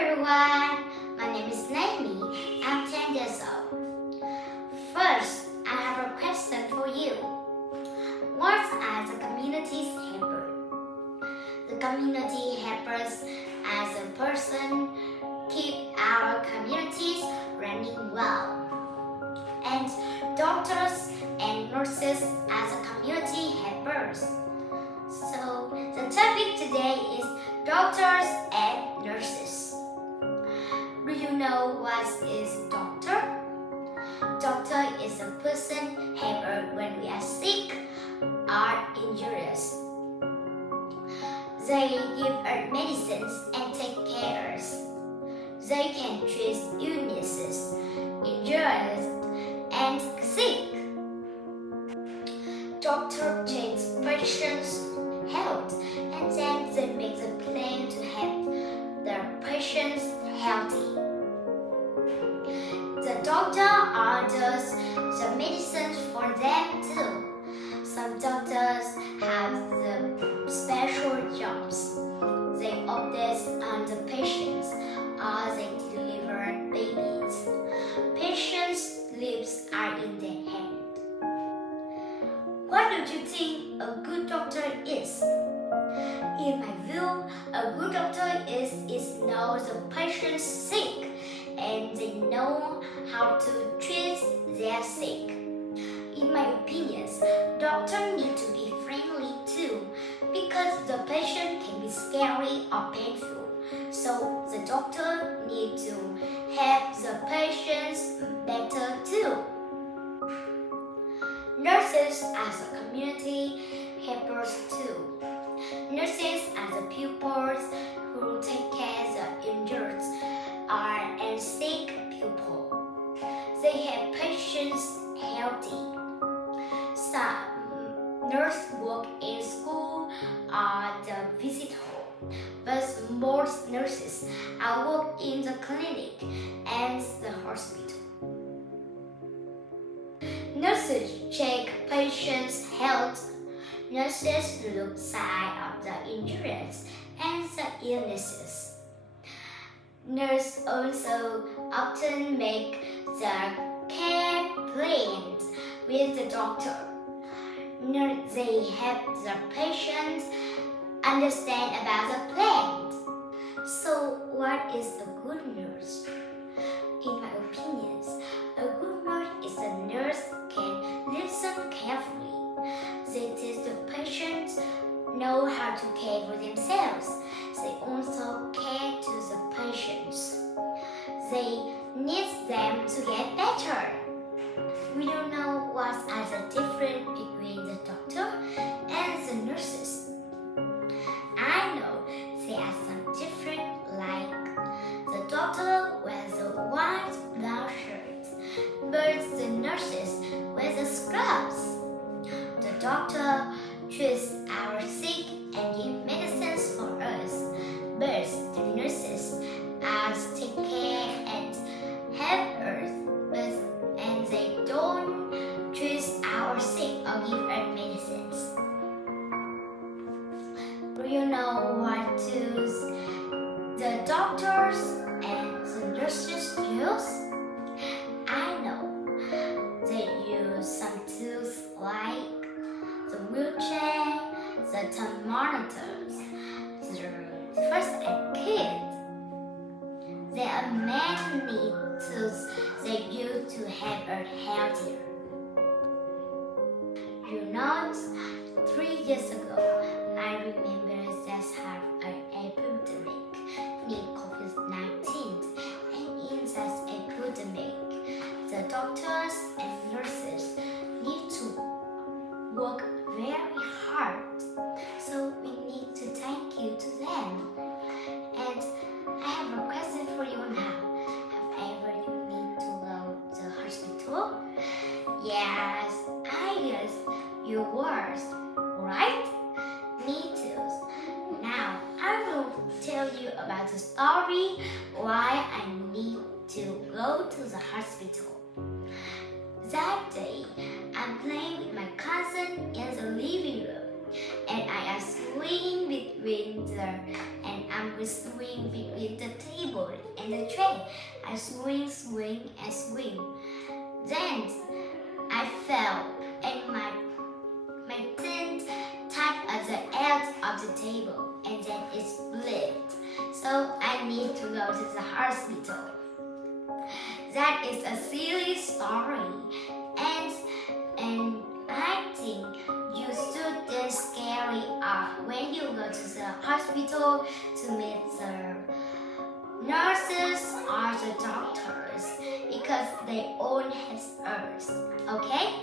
everyone, my name is Naomi. I'm 10 years old. First, I have a question for you. What are the community's helper? The community helpers as a person keep our communities running well. And doctors and nurses as a community helpers. So the topic today is doctors and nurses. Do you know what is doctor? Doctor is a person helper when we are sick or injured. They give us medicines and take care of us. They can treat illnesses, injuries, and sick. Doctor checks patients' health and then they make the plan to help the patients healthy. The doctor orders the medicines for them too. Some doctors have the special jobs. They update on the patients or they deliver babies. Patients' lives are in their hand. What do you think a good doctor is? In my view, a good doctor is knows the patient's sick and they know how to treat their sick. In my opinion, doctors need to be friendly too because the patient can be scary or painful. So the doctor needs to help the patients better too. Nurses as a community helpers too. Nurses are the pupils who take care of the injured and sick people. They help patients healthy. Some nurses work in school or the visit home, but most nurses are work in the clinic and the hospital. Nurses check patients' health. Nurses look side of the injuries and the illnesses. Nurses also often make the care plans with the doctor. They help the patients understand about the plan. So, what is a good nurse? In my opinion, a good nurse is a nurse can listen carefully. They teach the patients know how to care for themselves. They also care to the patients. They need them to get better. We don't know what are the difference between the doctor and the nurses. I know there are some different, like the doctor wears a white blouse shirt, but the nurses wear the scrubs. The doctor treats our sick and give medicines for us, but the nurses take care and help us, and they don't treat our sick or give us medicines. Do you know what tools the doctors and the nurses use? I know they use some tools like the wheelchair, the thermometers, the first aid kit. There are many tools they use to help us healthier. You know, 3 years ago, I remember that have an epidemic named COVID-19, and in that epidemic, the doctors and nurses need to work very hard. So we need to thank you to them. And I have a question for you now. Have ever you need to go to the hospital? Yes, I guess you were, right? Me too. Now I will tell you about the story why I need to go to the hospital. That day, I'm playing with my cousin in the living room. and I am swinging between and I'm swinging between the table and the tray. I swing, swing, and swing. Then I fell, and my tent tapped at the edge of the table, and then it split. So I need to go to the hospital. That is a silly story, and I think you should get scary when you go to the hospital to meet the nurses or the doctors because they all have ears. Okay?